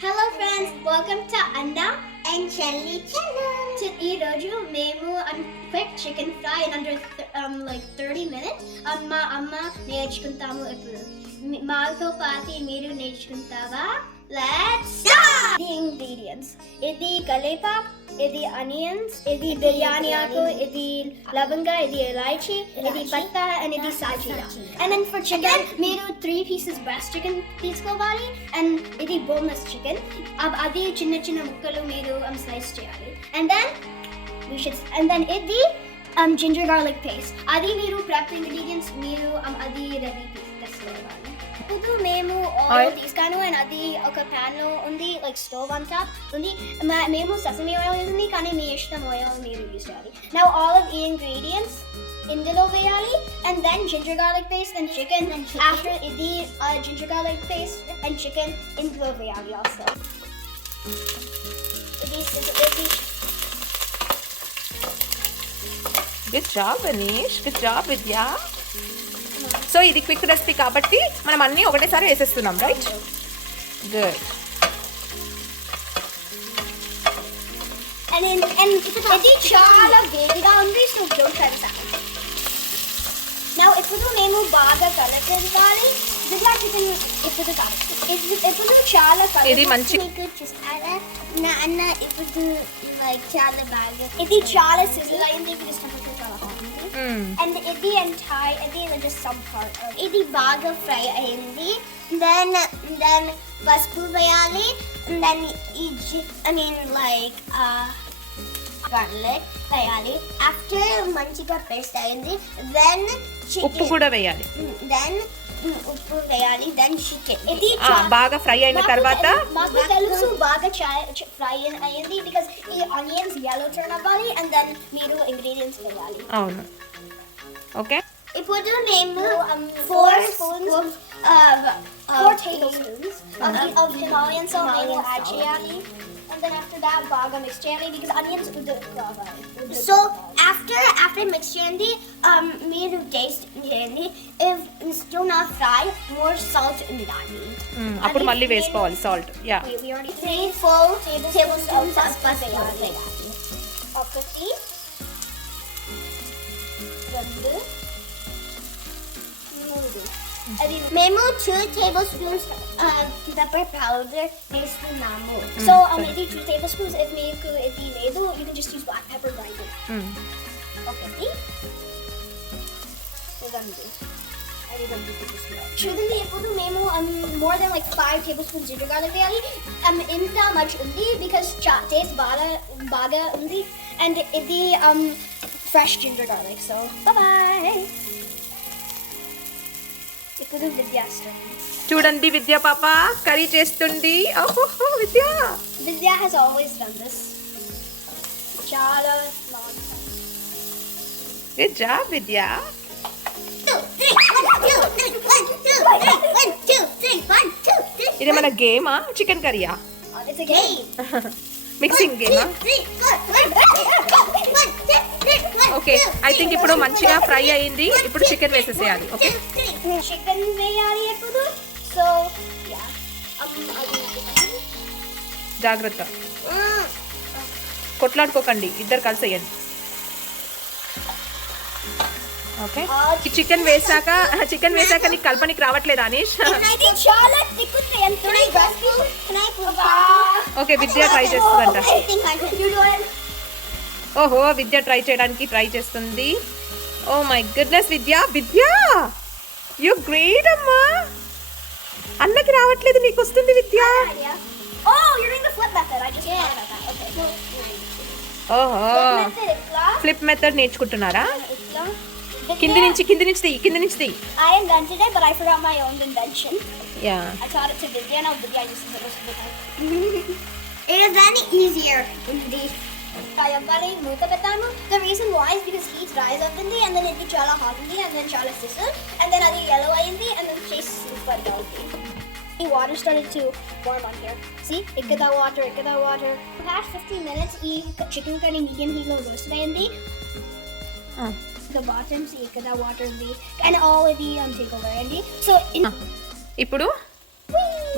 Hello friends, welcome to Anna and Chelli channel. Ee roju memu quick chicken fry in under like 30 minutes. Amma నేర్చుకుంటాము ఇప్పుడు. మాతో పాటు మీరు నేర్చుకుంటావా? Let's start! The ingredients. Idi kalepak, idi onions, idi biryani aku, idi lavanga, idi elaichi, idi patta, and idi sajira. And then for chicken, meeru 3 pieces breast chicken teeskovali, and idi boneless chicken. Adi chinna chinna mukkalu meeru slice cheyali. And then idi ginger garlic paste. Adi meeru prep ingredients meeru adi ready teeskovali. ఇప్పుడు మేము oil తీసుకాను and అది ఒక pan లో ఉంది like stove on top ఉంది మేము ససమి oil ఉంది కానీ మీ ఇష్టం ఆయిల్ మీరు యూస్ చేయాలి నౌ ఆల్ ఆఫ్ ఈ ఇంగ్రీడియంట్స్ ఇందులో వేయాలి and then ginger garlic paste and chicken after ఇది ginger garlic paste and chicken ఇందులో వేయాలి also good job Anish good job Vidya so ఇది క్విక్ రెసిపీ కాబట్టి మనం అన్నీ ఒకటేసారి వేసేస్తున్నాం రైట్ గుడ్ ఇది చాలా వేడిగా ఉంది so don't try this now ఇప్పుడు మేము బాగా కలపాలి దివ్యా చికెన్ ఇప్పుడు ఇప్పుడు చాలా ఇది మంచి అన్న ఇప్పుడు లైక్ చాలా బాగా ఇది చాలా సిజిల్ అయింది బికాజ్ టెంపరేచర్ చాలా హాట్ ఉంది అండ్ ఇది ఎంటైర్ ఇది just some part of ఇది బాగా ఫ్రై అయింది దెన్ పసుపు వేయాలి then I mean like garlic వేయాలి ఆఫ్టర్ మంచిగా పేస్ట్ అయింది దెన్ ఉప్పు కూడా వేయాలి దెన్ ఉప్పు వేయాలి దెన్ చికెన్ ఇది బాగా ఫ్రై అయిన తర్వాత మాకు తెలుసు బాగా ఫ్రై అయ్యింది బికాజ్ ఈ ఆనియన్స్ yellow turn అవ్వాలి అండ్ దెన్ మీరు ఇంగ్రీడియంట్స్ వేయాలి అవును ఓకే ఇప్పుడు మేము 4 tablespoons of Himalayan salt మేము యాడ్ చేయాలి and then after that baga mix cheyali because onions udukavali so after mix cheyandi meeru taste cheyandi if still not fry more salt undali అప్పుడు మళ్ళీ వేసుకోవాలి salt yeah we already 3 full tablespoons of pasta ఒకటి రెండు మూడు మేము 2 tablespoons pepper powder వేస్తున్నాము so ఇది 2 tablespoons if మీకు ఇది లేదు you can just use black pepper grinder ఒకటి చూడండి ఇప్పుడు మేము more than like 5 tablespoons ginger garlic వేయాలి ఇంత much ఉంది because taste బాగా ఉంది and ఇది fresh ginger garlic so bye bye ఇప్పుడు విద్యా చూడండి విద్యా పాప కర్రీ చేస్తుంది ఓహో విద్యా has always done this చాలా long గుడ్ జాబ్ విద్యా 2 3 1 2 3 ఇది మన గేమా చికెన్ కర్రీయా it's a game మిక్సింగ్ గేమా ఓకే ఐ థింక్ ఇప్పుడు మంచిగా ఫ్రై అయ్యింది ఇప్పుడు చికెన్ వేసేసేయాలి ఓకే చికెన్ వేయాలి ఇప్పుడు సో యా జాగ్రత్త కొట్లాడుకోకండి ఇద్దరు కలిసి వేయండి ఓకే ఈ చికెన్ వేసాక నీకు కల్పనికి రావట్లేదు అనీష్ చాలా తిక్కుతుంది ఎంత ఓకే విద్య ట్రై చేస్తుందంట ఓహో విద్య ట్రై చేస్తుంది oh my goodness Vidya you great అమ్మా అన్నకి రావట్లేదు నీకు వస్తుంది విద్య ఓహో ఫ్లిప్ మెథడ్ నేర్చుకుంటున్నారా కింది నుంచి తీయి I invented it but I forgot my own invention yeah I taught it to Vidya now Vidya uses it most of the time it is very easier in these kaya bali muta petanu the reason why is because heat rise up in the and then it chala hot in the and then chala sizzle and then adi yellow ayindi and then taste super healthy the water started to warm on here see ikkada water past 15 minutes ee chicken curry medium heat lo roast ayindi the bottom see ikkada water and all of the take over ayindi so ఇప్పుడు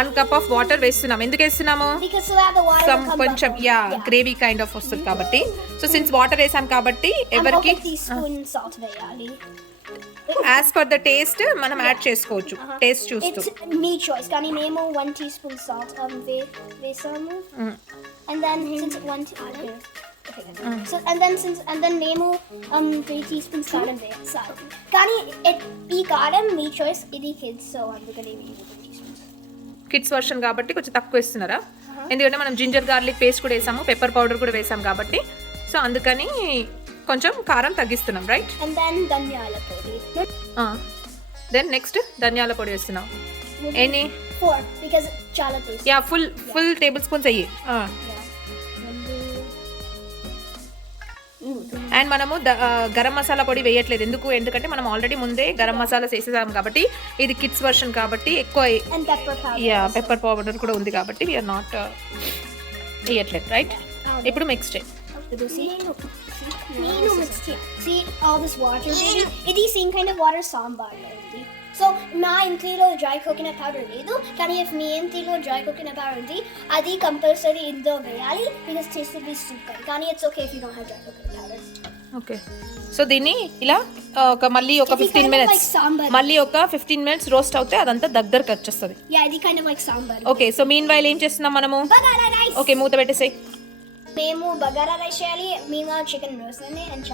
1 cup of water వేస్తున్నాం. ఎందుకు వేస్తున్నాము? Because so that the water will come కొంచెం bubble. Yeah gravy kind of వస్తుంది కాబట్టి. So since water వేసాం కాబట్టి ఎవరికి ఒక teaspoon salt వేయాలి. యాజ్ పర్ ద టేస్ట్ మనం యాడ్ చేసుకోవచ్చు టేస్ట్ చూస్తూ. It's me choice. కానీ మేము 1 teaspoon salt వేసాము. And then since 1 teaspoon. So and then మేము 3 teaspoons కారం వేసాము. కానీ ఈ కారం మీ చాయిస్, ఇది kids, సో అందుకని మేము 2 teaspoons. కిడ్స్ వర్షన్ కాబట్టి కొంచెం తక్కువ వేస్తున్నారా? ఎందుకంటే మనం జింజర్ గార్లిక్ పేస్ట్ కూడా వేసాము, పెప్పర్ పౌడర్ కూడా వేసాం కాబట్టి. సో అందుకని కొంచెం కారం తగ్గిస్తున్నాం, రైట్? And then ధనియాల పొడి. దెన్ నెక్స్ట్ ధనియాల పొడి వేస్తున్నాం. ఎన్ని? 4 because చాలా taste. Yeah full table spoons అయ్యి. అండ్ మనము గరం మసాలా పొడి వేయట్లేదు. ఎందుకంటే మనం ఆల్రెడీ ముందే గరం మసాలా వేసేసాం కాబట్టి. ఇది కిడ్స్ వర్షన్ కాబట్టి ఎక్కువ. యా పెప్పర్ పౌడర్ కూడా ఉంది కాబట్టి వీఆర్ నాట్ వేయట్లేదు, రైట్? ఇప్పుడు మిక్స్ చేయి. See all this water, baby. It's the same kind of water sambar ఉంది. So మా ఇంట్లో డ్రై కోకోనట్ పౌడర్ లేదు, కానీ if మీ ఇంట్లో డ్రై కోకోనట్ పౌడర్ ఉంది అది కంపల్సరీ ఇందులో వేయాలి because taste will be super. కానీ it's okay if you don't have dry coconut powder. Okay. So దీన్ని ఇలా మళ్ళీ ఒక 15 minutes మళ్ళీ ఒక 15 minutes రోస్ట్ అవుతే అదంతా దగ్గరకు వచ్చేస్తుంది. Yeah, ఇది kind of like sambar. Okay. So mean while ఏం చేస్తున్నాం మనము? Bhagara rice. ఓకే, మూత పెట్టేసేయ్. మేము బగారా రైస్ చేయాలి. మేము చికెన్ రోస్ట్ అయింది అండ్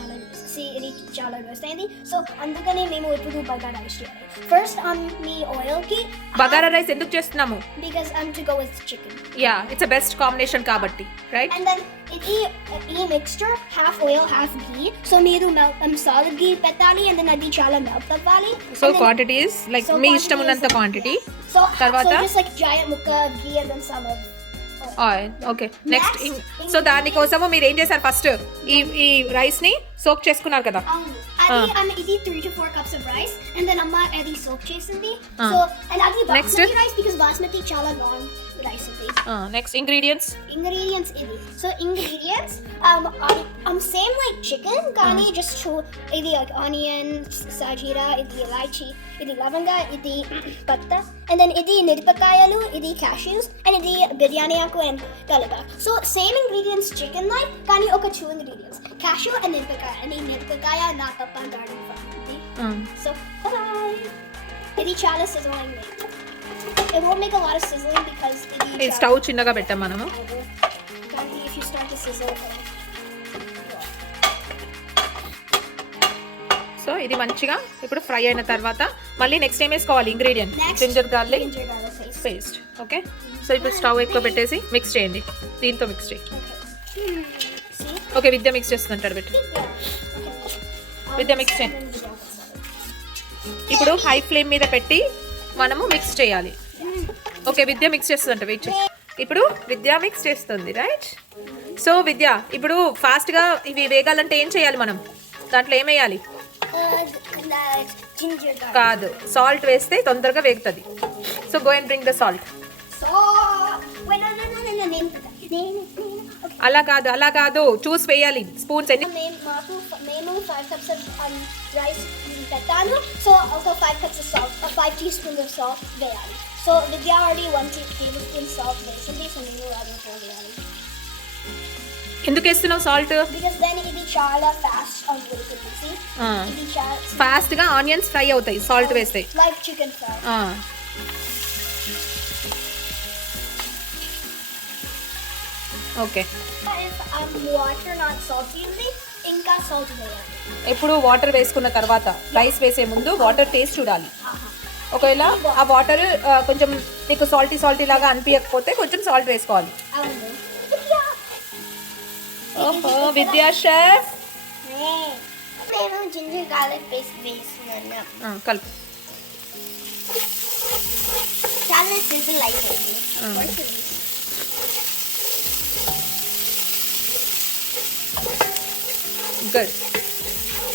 ఇది చాలా రోస్ట్ అయింది. సో అందుకని మేము ఇప్పుడు బగారా రైస్ చేయాలి. ఫస్ట్ మీ ఆయిల్ కి బగారా రైస్ ఎందుకు చేస్తున్నాము? Because to go with chicken. Ya, it's a best combination కాబట్టి, రైట్? అండ్ దెన్ ఈ mixture half oil half ghee. So మీరు సాలిడ్ ఘీ పెట్టాలి అండ్ దెన్ అది చాలా మెల్ట్ అవ్వాలి. సో క్వాంటిటీ ఇస్ లైక్ మీ ఇష్టం ఉన్నంత క్వాంటిటీ. సో తర్వాత జస్ట్ లైక్ జాయింట్ ముక్క ghee and then some oil. Okay. Next so దానికోసము మీరు ఏం చేశారు? ఫస్ట్ ఈ రైస్ ని సోక్ చేసుకున్నారు కదా. ఇది 3 to 4 cups of rice and then amma అది soak చేసింది. So and అది basmati rice because basmati చాలా long rice ఉంది. నెక్స్ట్ ఇంగ్రీడియెంట్స్ ఇది. So ingredients same like chicken కానీ just ఇది like onion, sajira, ఇది elaichi, ఇది లవంగా, ఇది పత్తా, and then ఇది మిరపకాయలు, ఇది cashews, and ఇది బిర్యానీ ఆకు and కలగా. So same ingredients chicken like కానీ ఒక 2 ingredients cashew and మిరపకాయ. and ఈ మిరపకాయ నా పప్ప garden farm ఉంది. So bye. ఇది చాలా sizzling. It won't make a lot of sizzling because ఈ స్టవ్ చిన్నగా పెట్టాం మనము. if you start to sizzle. So ఇది మంచిగా ఇప్పుడు ఫ్రై అయిన తర్వాత మళ్ళీ నెక్స్ట్ ఏం వేసుకోవాలి? Ingredient ginger garlic paste. Okay. So ఇప్పుడు స్టవ్ ఎక్కువ పెట్టేసి మిక్స్ చేయండి. దీంతో మిక్స్ చేయి. ఓకే, విద్య మిక్స్ చేస్తుంటారు. పెట్టి విద్య మిక్స్ చేయండి. ఇప్పుడు హై ఫ్లేమ్ మీద పెట్టి మనము మిక్స్ చేయాలి. ఓకే, విద్య మిక్స్ చేస్తుందంట. వెయిట్ చేయి. ఇప్పుడు విద్య మిక్స్ చేస్తుంది, రైట్? సో విద్య ఇప్పుడు ఫాస్ట్గా ఇవి వేగాలంటే ఏం చేయాలి మనం? దాంట్లో ఏం వేయాలి? కాదు, సాల్ట్ వేస్తే తొందరగా వేగుతుంది. So go and bring the salt. అలా కాదు చూసి వేయాలి. స్పూన్స్ ఎన్ని? మేము 5 cups of rice పెట్టాను. సో ఒక 5 cups of salt, 5 teaspoons of salt వేయాలి. సో విద్య already 1 tablespoon salt వేసింది. సో నేను అది వేయాలి. ఎందుకు వేస్తున్నావు సాల్ట్? బికాజ్ దెన్ ఇది చాలా ఫాస్ట్ అవుతుంది. ఇది చాలా ఫాస్ట్ గా ఆనియన్స్ ఫ్రై అవుతాయి సాల్ట్ వేస్తే. Like chicken fry. Okay. Water not salty ఉంది, ఇంకా సాల్ట్ వేయాలి. ఇప్పుడు వాటర్ వేసుకున్న తర్వాత రైస్ వేసే ముందు వాటర్ టేస్ట్ చూడాలి. ఒకవేళ ఆ వాటర్ కొంచెం మీకు సాల్టీ లాగా అనిపించకపోతే కొంచెం సాల్ట్ వేసుకోవాలి. ఓహో, విద్యా షెఫ్. నేను జింజర్ గార్లిక్ పేస్ట్ వేస్తున్నాను. కలుపు. చాలా సిజిల్ అయిపోయింది. గుడ్.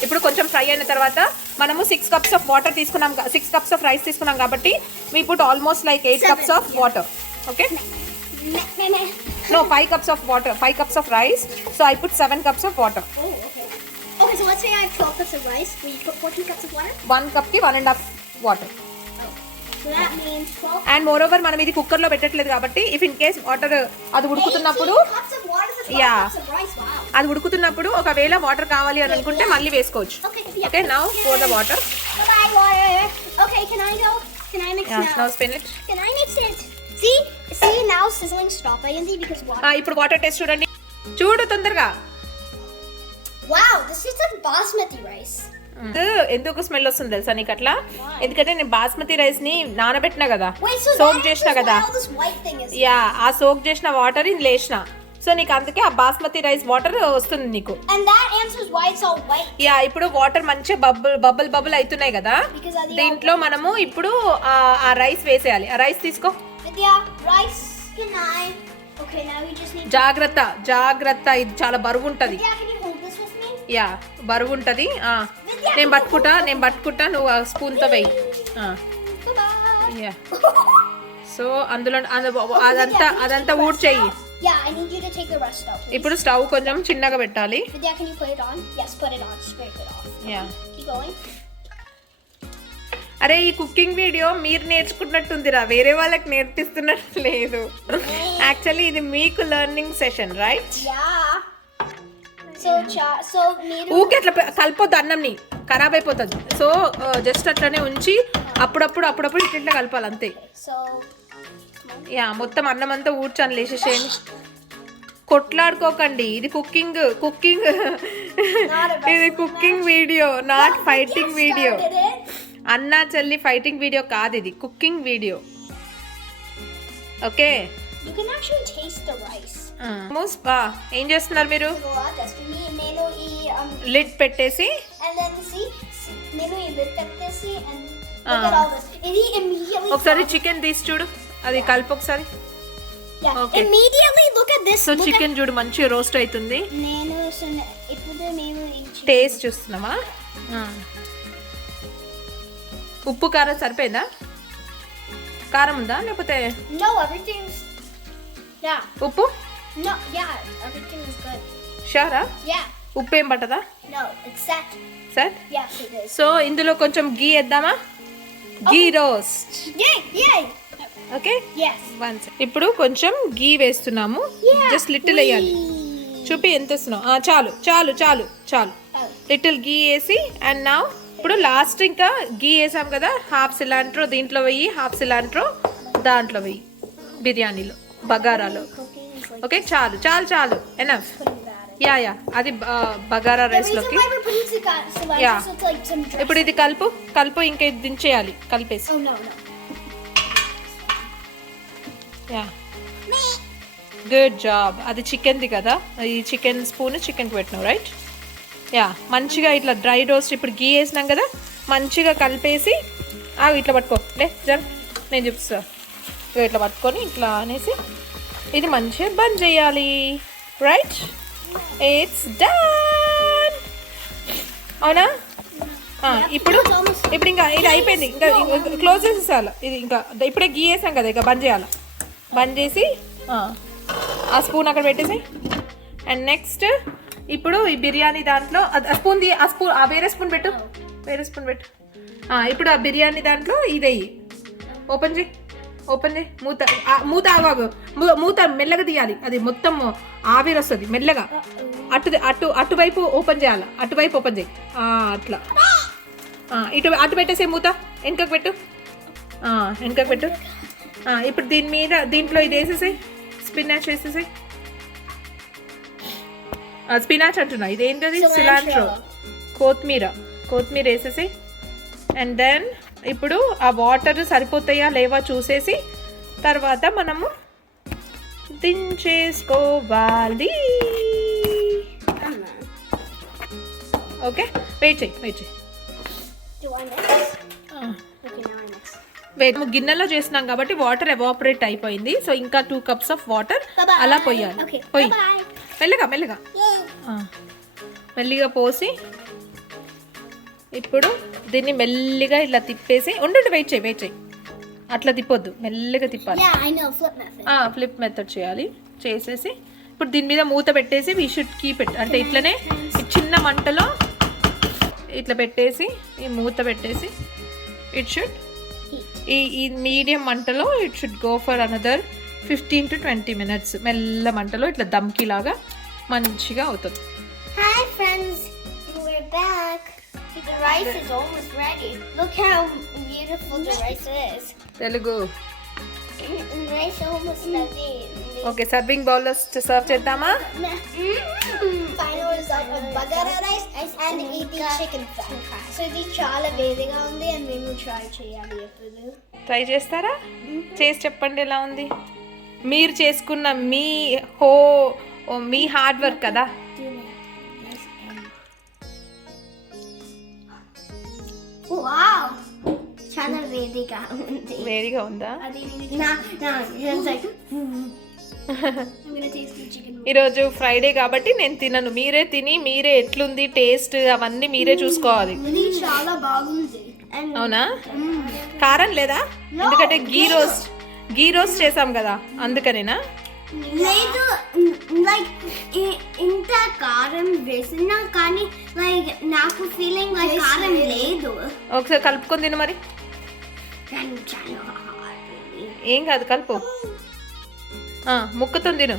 ఇప్పుడు కొంచెం ఫ్రై అయిన తర్వాత మనము 6 cups of వాటర్ తీసుకున్నాం. 6 cups of రైస్ తీసుకున్నాం కాబట్టి we put almost like 8 cups of water. Okay? No, 5 cups of water. 5 cups of rice. So I put 7 cups of water. Oh, okay. Okay, so let's say I have 12 cups of rice. Will you put 14 cups of water? 1 cup ki 1.5 water. So that means 12 and more over మనం ఇది కుక్కర్లో పెట్టట్లేదు కాబట్టి if in case water అది ఉడుకుతున్నప్పుడు 18 cups of water for 12 Yeah. cups of rice. Wow. అది ఉడుకుతున్నప్పుడు ఒకవేళ water కావాలి అని అనుకుంటే మళ్ళీ వేసుకోవచ్చు. Okay. Okay now for the water. Bye water. Okay, can I go? Can I mix now now? Spin it. Can I mix it? See now sizzling stop ayindi because water. ఇప్పుడు water test చూడండి. చూడు తొందరగా. Wow, this is like basmati rice. ఎందుకు smell వస్తుంది తెలుసా నీకు అట్లా? ఎందుకంటే నేను బాస్మతి రైస్ ని నానబెట్టినా కదా, Wait, so సోక్ that చేసిన is కదా. why all this white thing is. Yeah ఆ సోక్ చేసిన వాటర్ ఇందులో వేసిన, సో నీకు అందుకే ఆ బాస్మతి రైస్ వాటర్ వస్తుంది నీకు. And that answers why it's all white. Yeah ఇప్పుడు వాటర్ మంచిగా బబుల్ అవుతున్నాయి కదా, Because అది దీంట్లో మనము ఇప్పుడు ఆ రైస్ వేసేయాలి. ఆ రైస్ తీసుకో. Vidya, rice. Can I? Okay, now we just need. జాగ్రత్త ఇది చాలా బరువు ఉంటది. Vidya, can you hold this with me? Yeah బరువు ఉంటది. నేను పట్టుకుంటా నువ్వు ఆ స్పూన్ తో వేయి. Bye-bye. యా సో అందులో అదంతా ఊడ్ చెయ్యి. Yeah, I need you to take the rest out, please. ఇప్పుడు స్టవ్ కొంచెం చిన్నగా పెట్టాలి. Vidya, can you put it on? Yes, put it on. Scrape it off. Yeah Keep going. అరే ఈ కుకింగ్ వీడియో మీరు నేర్చుకున్నట్టుందిరా, వేరే వాళ్ళకి నేర్పిస్తున్నట్టు లేదు. యాక్చువల్లీ ఇది మీకు learning session right. Yeah. So మీరు ఊకే అట్లా కలిపొద్దు, అన్నంని ఖరాబ్ అయిపోతుంది. సో జస్ట్ అట్లనే ఉంచి అప్పుడప్పుడు ఇట్లా కలపాలి అంతే. So యా మొత్తం అన్నం అంతా ఊడ్చాను లేచేసేయండి. కొట్లాడుకోకండి, ఇది కుకింగ్ ఇది cooking video, not fighting video. అన్నా చెల్లి ఫైటింగ్ వీడియో కాదు, ఇది cooking video. Okay you can actually taste the rice. ఏం చేస్తున్నారు మీరు? నేను ఈ లిడ్ పెట్టేసి and then see నేను ఈ లిడ్ పెట్టేసి and look at all this. ఇది immediately ఒకసారి చికెన్ తీసి చూడు, అది కలిపి ఒకసారి. Yeah, Okay. immediately look at this. So chicken చూడు మంచిగా రోస్ట్ అవుతుంది. నేను ఇప్పుడు మేము టేస్ట్ చూస్తున్నామా? ఉప్పు కారం సరిపోయిందా? కారం ఉందా లేకపోతే No, everything's yeah. ఉప్పు No, yeah, everything is good. షూరా? Yeah. ఉప్పు ఏం పట్టదా No, except sir? yes, it is. So ఇందులో కొంచెం గీ వేద్దామా? గీ రోస్ట్. Yay! Okay Yes. ఇప్పుడు కొంచెం గీ వేస్తున్నాము. జస్ట్ లిటిల్ వేయాలి. చూపి ఎంత వేస్తున్నావు? చాలు లిటిల్ గీ వేసి అండ్ నా ఇప్పుడు లాస్ట్ ఇంకా గీ వేసాం కదా, హాఫ్ సిలాంట్రో దీంట్లో వెయ్యి, హాఫ్ సిలాంట్రో దాంట్లో వెయ్యి, బిర్యానీలో బగారాలో. ఓకే చాలు ఎనఫ్. యా అది బగారా రైస్లోకి. యా ఇప్పుడు ఇది కలుపు ఇంకా ఇది దించేయాలి కలిపేసి. Oh no. Yeah good job. అది చికెన్ది కదా, ఈ చికెన్ స్పూన్ చికెన్కి పెట్టినావు రైట్. యా మంచిగా ఇట్లా డ్రై రోస్ట్ ఇప్పుడు గీ వేసినాం కదా, మంచిగా కలిపేసి ఇట్లా పట్టుకో నేను చూపిస్తా. ఇట్లా పట్టుకొని ఇట్లా అనేసి ఇది మంచిగా బంద్ చేయాలి రైట్. It's done. అవునా? ఇప్పుడు ఇంకా ఇది అయిపోయింది, ఇంకా క్లోజ్ చేసేసాలి. ఇది ఇంకా ఇప్పుడే గీ వేసాం కదా, ఇక బంద్ చేయాలి. బంద్ చేసి ఆ స్పూన్ అక్కడ పెట్టేసి అండ్ నెక్స్ట్ ఇప్పుడు ఈ బిర్యానీ దాంట్లో వేరే స్పూన్ పెట్టు. ఇప్పుడు ఆ బిర్యానీ దాంట్లో ఇది వెయ్యి. ఓపెన్ చేయి మూత ఆగు. మూత మెల్లగా తీయాలి, అది మొత్తం ఆవిరి వస్తుంది మెల్లగా. అటువైపు ఓపెన్ చేయాలి, అటువైపు ఓపెన్ చేయి అట్లా. అటు పెట్టేసే మూత వెనకకు పెట్టు. ఇప్పుడు దీంట్లో ఇది వేసేసాయి, స్పినాచ్ వేసేసాయి. స్పినాచ్ అంటున్నా, ఇదేంటది? సిలాంట్రో, కొత్తిమీర వేసేసి అండ్ దెన్ ఇప్పుడు ఆ వాటర్ సరిపోతాయా లేవా చూసేసి తర్వాత మనము దించేసుకోవాలి. ఓకే వెయిట్ చేయి. గిన్నెలో చేసినాం కాబట్టి వాటర్ ఎవాపరేట్ అయిపోయింది. సో ఇంకా 2 cups ఆఫ్ వాటర్ అలా పోయాలి. పోయి మెల్లిగా పోసి ఇప్పుడు దీన్ని మెల్లిగా ఇట్లా తిప్పేసి ఉండండి. వెయిట్ చేయి. అట్లా తిప్పొద్దు, మెల్లిగా తిప్పాలి. ఫ్లిప్ మెథడ్ చేయాలి. చేసేసి ఇప్పుడు దీని మీద మూత పెట్టేసి వీ షుడ్ కీప్ ఇట్, అంటే ఇట్లనే చిన్న మంటలో ఇట్లా పెట్టేసి ఈ మూత పెట్టేసి ఇట్ షుడ్ ఈ మీడియం మంటలో it should go for another 15 to 20 minutes. మెల్ల మంటలో ఇట్లా దమ్కి లాగా మంచిగా అవుతుంది. Hi friends, we're back. The rice is almost ready. Look how beautiful the rice is. Telugu. The rice is almost ready. Okay, serving బౌల్లో serve చేద్దామా? Final result of Bhagara rice and ఇది chicken fry. So ఇది చాలా వేడిగా ఉంది and మేము try చేయాలి ఇప్పుడు. ట్రై చేస్తారా? చేసి చెప్పండి ఎలా ఉంది. మీరు చేసుకున్న మీ హార్డ్ వర్క్ కదా. Wow! చాలా వేడిగా ఉంది. వేడిగా ఉందా? It's like I'm gonna taste the chicken. ఈరోజు ఫ్రైడే కాబట్టి నేను తినను. మీరే తిని మీరే ఎట్లుంది టేస్ట్ అవన్నీ మీరే చూసుకోవాలి. ఇది చాలా బాగుంది. అవునా? కారం లేదా? ఎందుకంటే గీ రోస్ట్ చేసాం కదా అందుకనేనా? లేదు, లైక్ ఇంత కారం వేసినా కానీ లైక్ నాకు ఫీలింగ్ లైక్ కారం లేదు. ఒకసారి కలుపుకొని తిను మరి. ఏం కాదు, కలుపు. ముక్కతో తిను.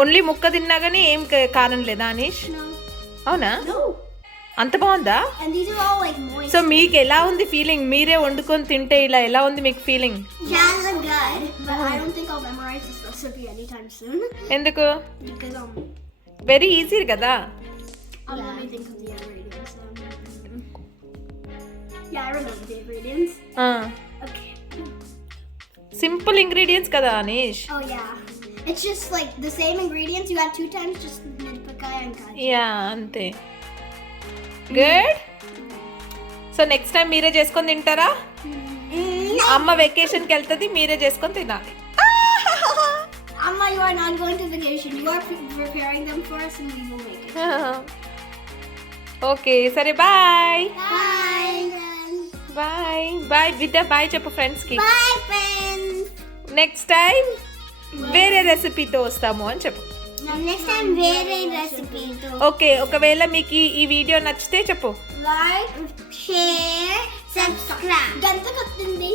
ఓన్లీ ముక్క తిన్నా కానీ ఏం కారం లేదా అనీష్? అవునా? అంత బాగుందా? సో మీకు ఎలా ఉంది ఫీలింగ్? మీరే వండుకొని తింటే ఇలా ఎలా ఉంది మీకు ఫీలింగ్? ఎందుకు? వెరీ ఈజీ కదా. సింపుల్ ఇంగ్రీడియంట్స్ కదా Anish. It's just like the same ingredients you got 2 times, just mirpakaya and kaji. Yeah, ante. Good. So next time మీరే చేసుకొని తింటారా? అమ్మ వెకేషన్ కి వెళ్తది, మీరే చేసుకొని తినాలి. Amma, you are not going to vacation. You are preparing them for us and we will make it. Okay, సరే బాయ్. Bye. బాయ్ విద్య, బాయ్ చెప్పు ఫ్రెండ్స్ కి. Bye friends. నెక్స్ట్ టైం వేరే రెసిపీతో వస్తాము అని చెప్పు. Next time వేరే రెసిపీ తో. ఓకే, ఒకవేళ మీకు ఈ వీడియో నచ్చితే చెప్పు. Like, share, subscribe. గంట కొట్టింది.